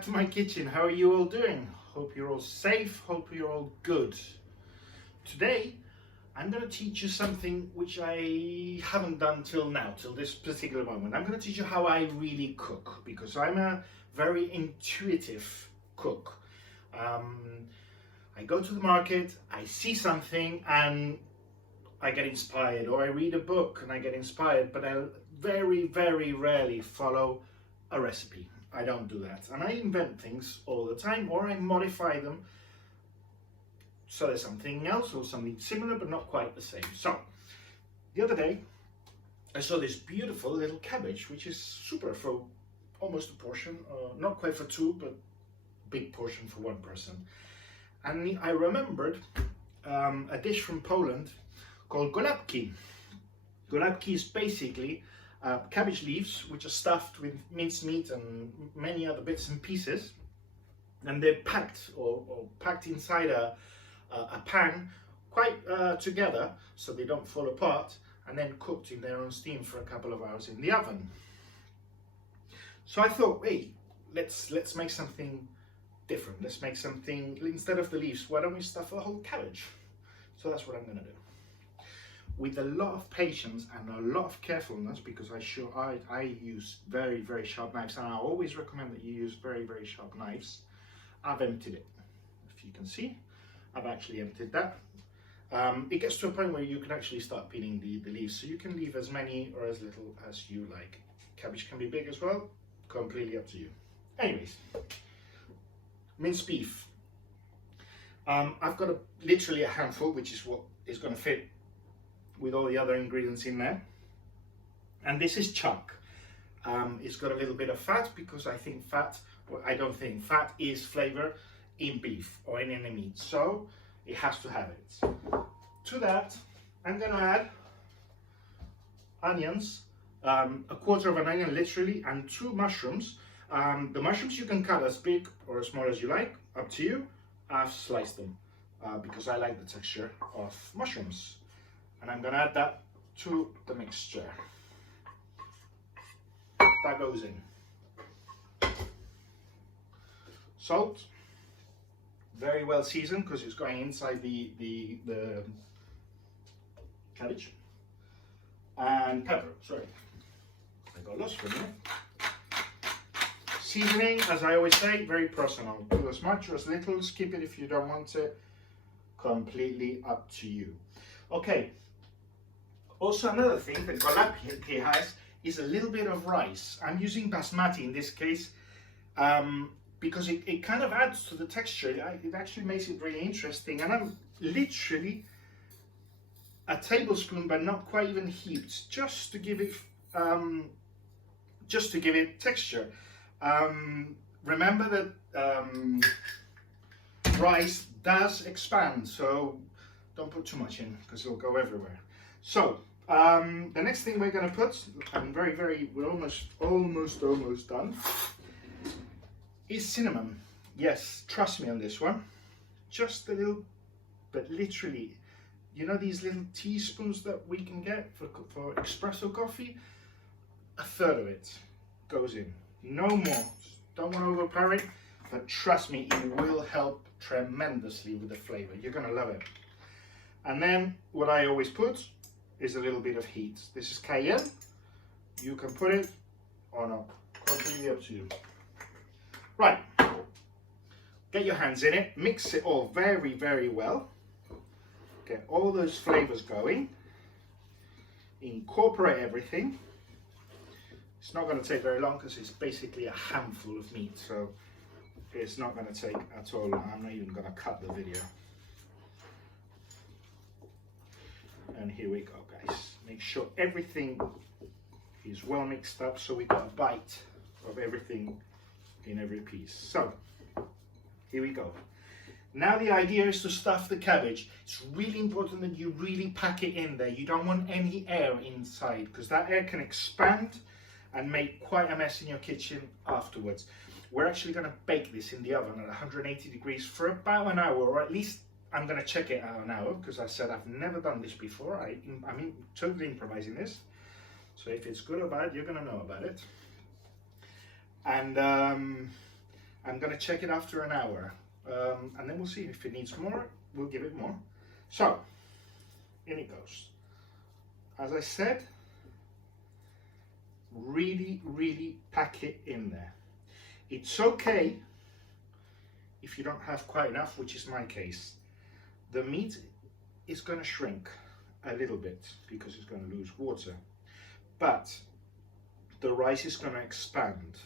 back to my kitchen. How are you all doing? Hope you're all safe, hope you're all good. Today I'm going to teach you something which I haven't done till now, till this particular moment. I'm going to teach you how I really cook, because I'm a very intuitive cook. I go to the market, I see something and I get inspired, or I read a book and I get inspired, but I very, very rarely follow a recipe. I don't do that. And I invent things all the time, or I modify them so there's something else or something similar but not quite the same. So the other day I saw this beautiful little cabbage, which is super for almost a portion, not quite for two, but big portion for one person. And I remembered a dish from Poland called Golabki. Golabki is basically cabbage leaves which are stuffed with minced meat and many other bits and pieces, and they're packed or packed inside a pan quite together so they don't fall apart, and then cooked in their own steam for a couple of hours in the oven. So I thought, hey, let's make something different. Let's make something, instead of the leaves, why don't we stuff a whole cabbage? So that's what I'm going to do, with a lot of patience and a lot of carefulness, because I use very, very sharp knives, and I always recommend that you use very, very sharp knives. I've emptied it. If you can see, I've actually emptied that. It gets to a point where you can actually start peeling the leaves, so you can leave as many or as little as you like. Cabbage can be big as well, completely up to you. Anyways, minced beef. I've got literally a handful, which is what is going to fit with all the other ingredients in there. And this is chuck. It's got a little bit of fat, because I think fat is flavor in beef or in any meat, so it has to have it. To that I'm going to add onions, a quarter of an onion literally, and 2 mushrooms. The mushrooms you can cut as big or as small as you like, up to you. I've sliced them because I like the texture of mushrooms. And I'm going to add that to the mixture. That goes in. Salt, very well seasoned because it's going inside the cabbage. And pepper, sorry, I got lost for a minute. Seasoning, as I always say, very personal. Do as much or as little, skip it if you don't want it, completely up to you. Okay. Also, another thing that Golabki has is a little bit of rice. I'm using basmati in this case because it kind of adds to the texture. It actually makes it really interesting. And I'm literally a tablespoon, but not quite even heaped, just to give it texture. Remember that rice does expand, so don't put too much in because it'll go everywhere. So the next thing we're going to put, and we're almost done, is cinnamon. Yes, trust me on this one. Just a little, but literally, you know these little teaspoons that we can get for espresso coffee? A third of it goes in. No more. Don't want to overpower it, but trust me, it will help tremendously with the flavor. You're going to love it. And then what I always put is a little bit of heat. This is cayenne. You can put it or not, completely up to you. Right, get your hands in it, mix it all very, very well. Get all those flavors going. Incorporate everything. It's not going to take very long because it's basically a handful of meat, so it's not going to take at all long. I'm not even going to cut the video. And here we go, guys. Make sure everything is well mixed up so we got a bite of everything in every piece. So here we go. Now the idea is to stuff the cabbage. It's really important that you really pack it in there. You don't want any air inside, because that air can expand and make quite a mess in your kitchen afterwards. We're actually going to bake this in the oven at 180 degrees for about an hour, or at least I'm going to check it out an hour, because I said I've never done this before. I'm totally improvising this. So if it's good or bad, you're going to know about it. And I'm gonna check it after an hour, and then we'll see if it needs more. We'll give it more. So in it goes. As I said, really pack it in there. It's okay if you don't have quite enough, which is my case. The meat is going to shrink a little bit because it's going to lose water, but the rice is going to expand,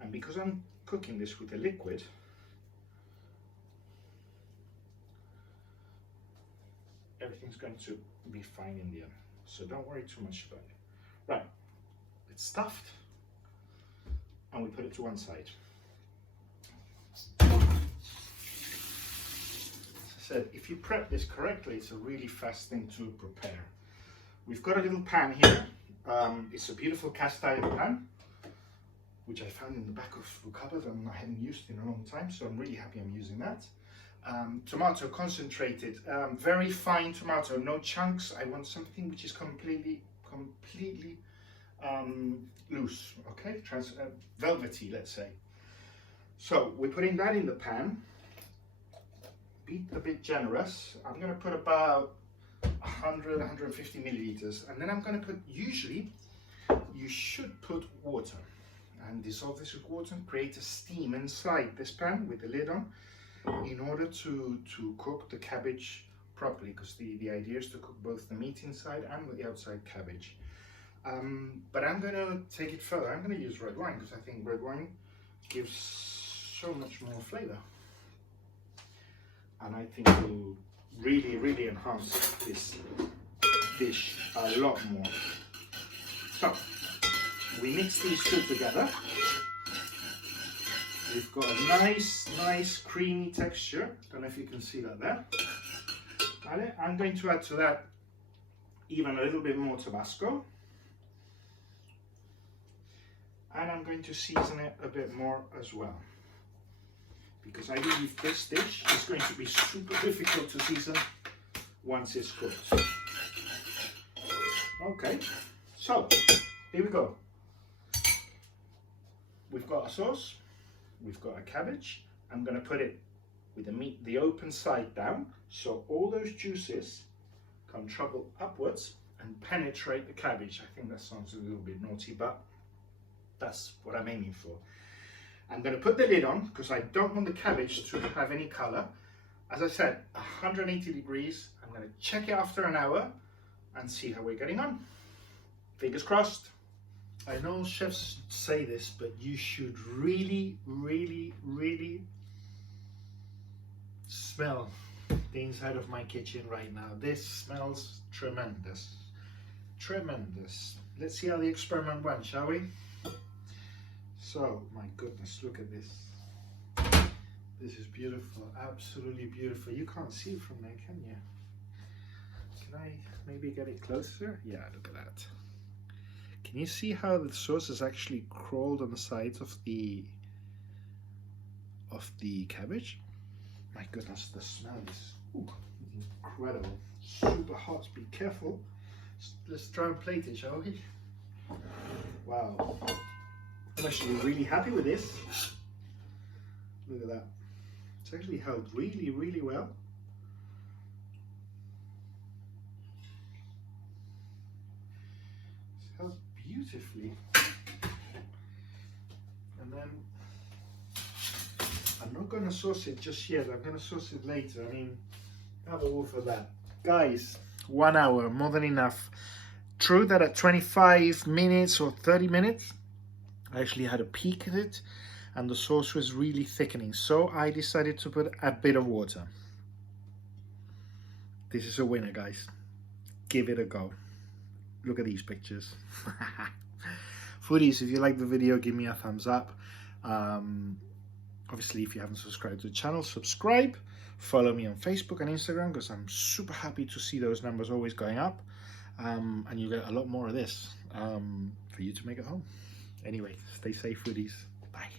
and because I'm cooking this with a liquid, everything's going to be fine in the end, so don't worry too much about it. Right, it's stuffed and we put it to one side. As I said, if you prep this correctly, it's a really fast thing to prepare. We've got a little pan here. It's a beautiful cast iron pan, which I found in the back of the cupboard and I hadn't used in a long time, so I'm really happy I'm using that. Tomato concentrated, very fine tomato, no chunks. I want something which is completely loose, okay, velvety, let's say. So we're putting that in the pan. Be a bit generous. I'm going to put about 150 milliliters, and then I'm going to put, usually you should put water and dissolve this with water and create a steam inside this pan with the lid on, in order to cook the cabbage properly, because the idea is to cook both the meat inside and the outside cabbage. But I'm going to take it further. I'm going to use red wine because I think red wine gives so much more flavor, and I think it will really enhance this dish a lot more. So we mix these two together. We've got a nice creamy texture. Don't know if you can see that there. I'm going to add to that even a little bit more Tabasco, and I'm going to season it a bit more as well, because I believe this dish is going to be super difficult to season once it's cooked. Okay, so here we go. We've got a sauce, we've got a cabbage. I'm going to put it with the meat, the open side down, so all those juices come trouble upwards and penetrate the cabbage. I think that sounds a little bit naughty, but that's what I'm aiming for. I'm going to put the lid on because I don't want the cabbage to have any color. As I said, 180 degrees. I'm going to check it after an hour and see how we're getting on. Fingers crossed. I know chefs say this, but you should really smell the inside of my kitchen right now. This smells tremendous. Let's see how the experiment went, shall we? So, my goodness, look at this. This is beautiful, absolutely beautiful. You can't see it from there, can you? Can I maybe get it closer? Yeah, look at that. Can you see how the sauce has actually crawled on the sides of the cabbage? My goodness, the smell is incredible. Super hot, be careful. Let's try and plate it, shall we? Wow. I'm actually really happy with this. Look at that. It's actually held really well. It's held beautifully. And then I'm not going to sauce it just yet. I'm going to sauce it later. I mean, have a wolf for that. Guys, 1 hour, more than enough. True that at 25 minutes or 30 minutes, I actually had a peek at it and the sauce was really thickening, so I decided to put a bit of water. This is a winner, guys. Give it a go. Look at these pictures. Foodies, if you like the video, give me a thumbs up. Obviously, if you haven't subscribed to the channel, subscribe. Follow me on Facebook and Instagram, because I'm super happy to see those numbers always going up. And you get a lot more of this for you to make at home. Anyway, stay safe, foodies. Bye.